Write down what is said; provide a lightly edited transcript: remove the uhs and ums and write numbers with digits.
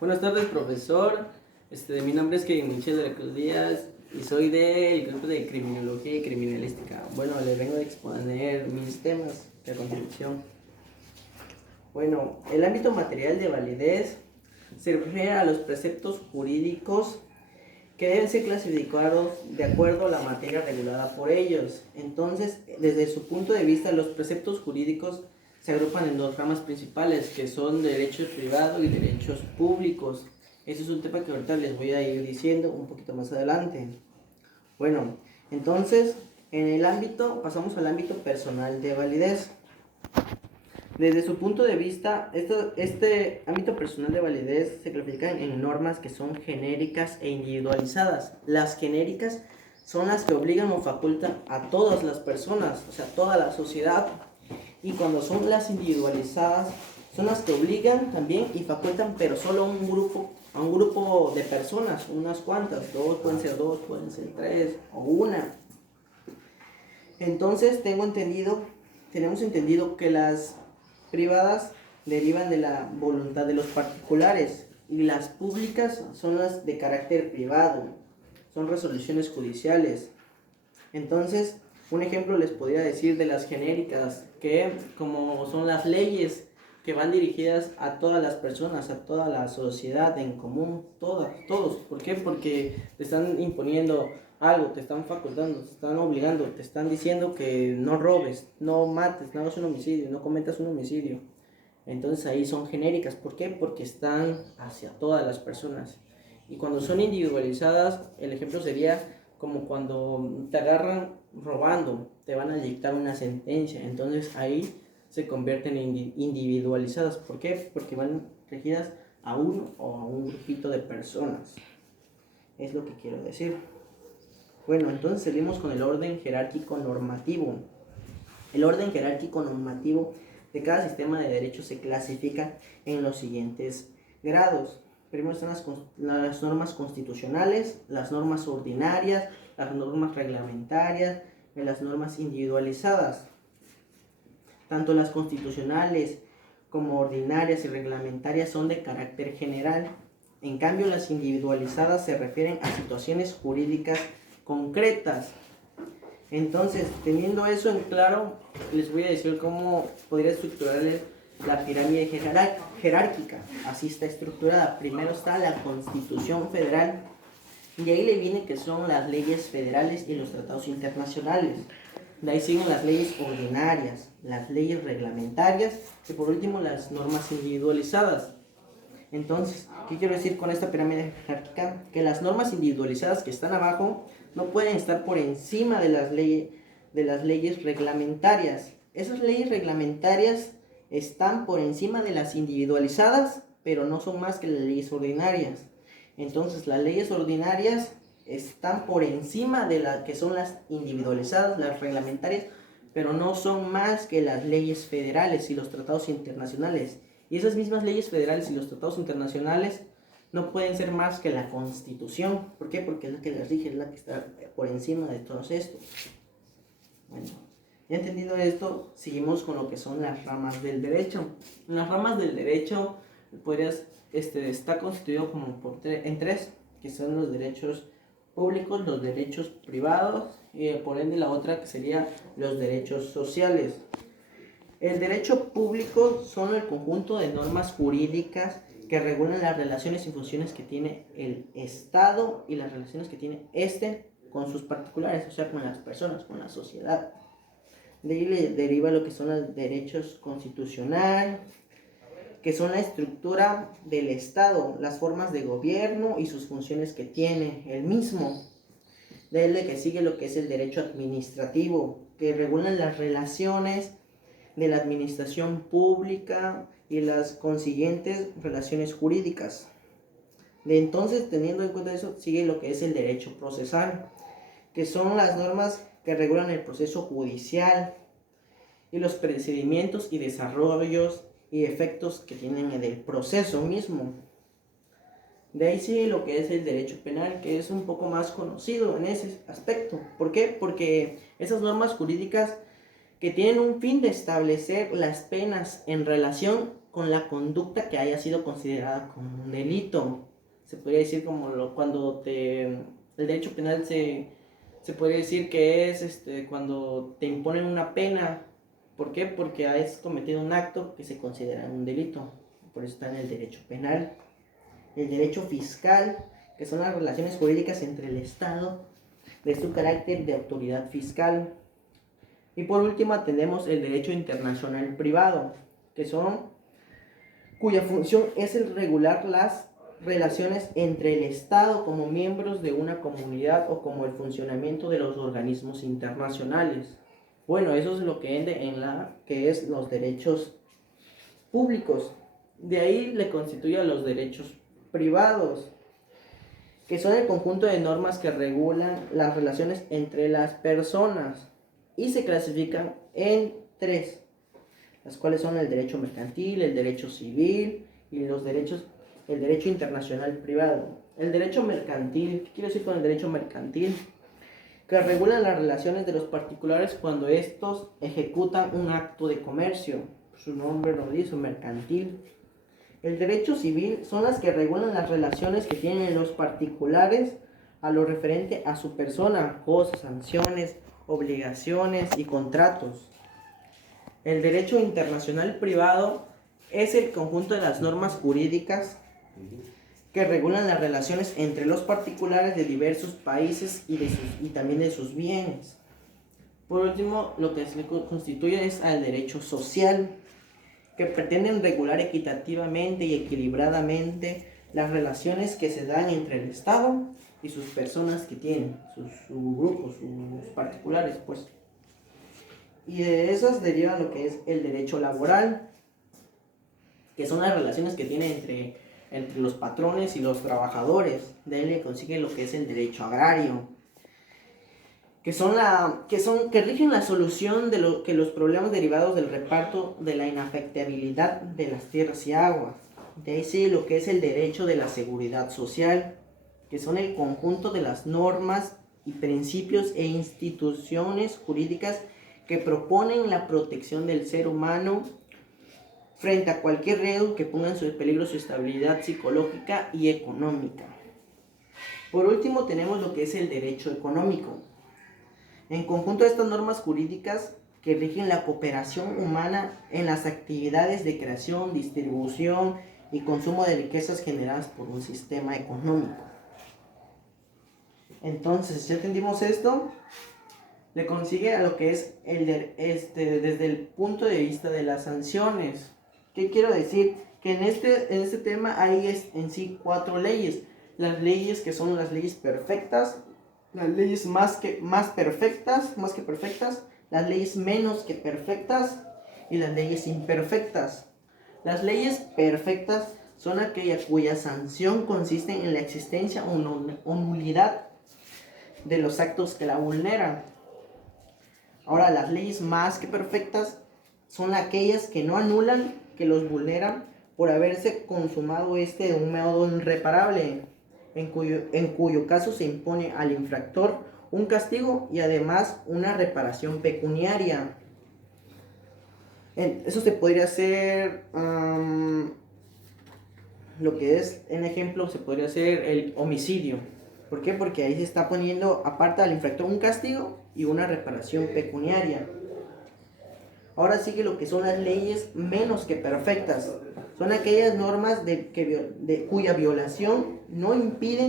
Buenas tardes, profesor. Mi nombre es Kevin Michel de la Cruz Díaz y soy del grupo de Criminología y Criminalística. Bueno, les vengo a exponer mis temas de contribución. Bueno, el ámbito material de validez se refiere a los preceptos jurídicos que deben ser clasificados de acuerdo a la materia regulada por ellos. Entonces, desde su punto de vista, los preceptos jurídicos se agrupan en dos ramas principales, que son derechos privados y derechos públicos. Ese es un tema que ahorita les voy a ir diciendo un poquito más adelante. Bueno, entonces, pasamos al ámbito personal de validez. Desde su punto de vista, este ámbito personal de validez se clasifica en normas que son genéricas e individualizadas. Las genéricas son las que obligan o facultan a todas las personas, o sea, toda la sociedad. Y cuando son las individualizadas, son las que obligan también y facultan, pero solo a un grupo de personas, unas cuantas, pueden ser tres o una. Entonces tenemos entendido que las privadas derivan de la voluntad de los particulares y las públicas son las de carácter privado, son resoluciones judiciales. Entonces, un ejemplo les podría decir de las genéricas, que como son las leyes que van dirigidas a todas las personas, a toda la sociedad en común, todos. ¿Por qué? Porque te están imponiendo algo, te están facultando, te están obligando, te están diciendo que no robes, no mates, no hagas un homicidio, no cometas un homicidio. Entonces ahí son genéricas. ¿Por qué? Porque están hacia todas las personas. Y cuando son individualizadas, el ejemplo sería como cuando te agarran robando, te van a dictar una sentencia. Entonces ahí se convierten en individualizadas. ¿Por qué? Porque van regidas a uno o a un grupito de personas. Es lo que quiero decir. Bueno, entonces seguimos con el orden jerárquico normativo. El orden jerárquico normativo de cada sistema de derecho se clasifica en los siguientes grados. Primero están las normas constitucionales, las normas ordinarias, las normas reglamentarias y las normas individualizadas. Tanto las constitucionales como ordinarias y reglamentarias son de carácter general. En cambio, las individualizadas se refieren a situaciones jurídicas concretas. Entonces, teniendo eso en claro, les voy a decir cómo podría estructurarles la pirámide jerárquica. Así está estructurada. Primero está la Constitución Federal, y ahí le viene que son las leyes federales y los tratados internacionales. De ahí siguen las leyes ordinarias, las leyes reglamentarias y por último las normas individualizadas. Entonces, ¿qué quiero decir con esta pirámide jerárquica? Que las normas individualizadas que están abajo no pueden estar por encima de las leyes reglamentarias. Esas leyes reglamentarias están por encima de las individualizadas, pero no son más que las leyes ordinarias. Entonces, las leyes ordinarias están por encima de las que son las individualizadas, las reglamentarias, pero no son más que las leyes federales y los tratados internacionales. Y esas mismas leyes federales y los tratados internacionales no pueden ser más que la Constitución. ¿Por qué? Porque es la que les dije, es la que está por encima de todos estos. Bueno, ya entendido esto, seguimos con lo que son las ramas del derecho. Las ramas del derecho está constituido como en tres, que son los derechos públicos, los derechos privados y por ende la otra que sería los derechos sociales. El derecho público son el conjunto de normas jurídicas que regulan las relaciones y funciones que tiene el Estado y las relaciones que tiene con sus particulares, o sea, con las personas, con la sociedad. De ahí le deriva lo que son los derechos constitucionales, que son la estructura del Estado, las formas de gobierno y sus funciones que tiene el mismo. De ahí que sigue lo que es el derecho administrativo, que regulan las relaciones de la administración pública y las consiguientes relaciones jurídicas. Entonces, teniendo en cuenta eso, sigue lo que es el derecho procesal, que son las normas que regulan el proceso judicial y los procedimientos y desarrollos y efectos que tienen en el proceso mismo. De ahí sigue lo que es el derecho penal, que es un poco más conocido en ese aspecto. ¿Por qué? Porque esas normas jurídicas que tienen un fin de establecer las penas en relación con la conducta que haya sido considerada como un delito. Se podría decir el derecho penal se podría decir que es cuando te imponen una pena. ¿Por qué? Porque has cometido un acto que se considera un delito. Por eso está en el derecho penal. El derecho fiscal, que son las relaciones jurídicas entre el Estado de su carácter de autoridad fiscal. Y por último tenemos el derecho internacional privado, cuya función es el regular las relaciones entre el Estado como miembros de una comunidad o como el funcionamiento de los organismos internacionales. Bueno, eso es lo que ende en que es los derechos públicos. De ahí le constituye a los derechos privados, que son el conjunto de normas que regulan las relaciones entre las personas y se clasifican en tres, las cuales son el derecho mercantil, el derecho civil y el derecho internacional privado. El derecho mercantil, ¿qué quiero decir con el derecho mercantil? Que regulan las relaciones de los particulares cuando estos ejecutan un acto de comercio. Su nombre lo dice, mercantil. El derecho civil son las que regulan las relaciones que tienen los particulares a lo referente a su persona, cosas, sanciones, obligaciones y contratos. El derecho internacional privado es el conjunto de las normas jurídicas que regulan las relaciones entre los particulares de diversos países y también de sus bienes. Por último, lo que se constituye es al derecho social, que pretenden regular equitativamente y equilibradamente las relaciones que se dan entre el Estado y sus personas que tienen, sus grupos, sus particulares, pues. Y de esas deriva lo que es el derecho laboral, que son las relaciones que tiene entre los patrones y los trabajadores. De ahí le consigue lo que es el derecho agrario, que rigen la solución de los problemas derivados del reparto de la inafectabilidad de las tierras y aguas. De ahí sigue lo que es el derecho de la seguridad social, que son el conjunto de las normas y principios e instituciones jurídicas que proponen la protección del ser humano frente a cualquier riesgo que ponga en peligro su estabilidad psicológica y económica. Por último tenemos lo que es el derecho económico. En conjunto de estas normas jurídicas que rigen la cooperación humana en las actividades de creación, distribución y consumo de riquezas generadas por un sistema económico. Entonces, ya entendimos esto, le consigue a lo que es desde el punto de vista de las sanciones. ¿Qué quiero decir? Que en este tema hay en sí 4 leyes. Las leyes que son las leyes perfectas, las leyes más que perfectas, las leyes menos que perfectas y las leyes imperfectas. Las leyes perfectas son aquellas cuya sanción consiste en la existencia o nulidad de los actos que la vulneran. Ahora, las leyes más que perfectas son aquellas que no anulan, que los vulneran por haberse consumado de un modo irreparable, en cuyo caso se impone al infractor un castigo y además una reparación pecuniaria. Eso se podría hacer, lo que es, en ejemplo, se podría hacer el homicidio. ¿Por qué? Porque ahí se está poniendo, aparte al infractor, un castigo y una reparación pecuniaria. Ahora sigue lo que son las leyes menos que perfectas. Son aquellas normas cuya violación no impiden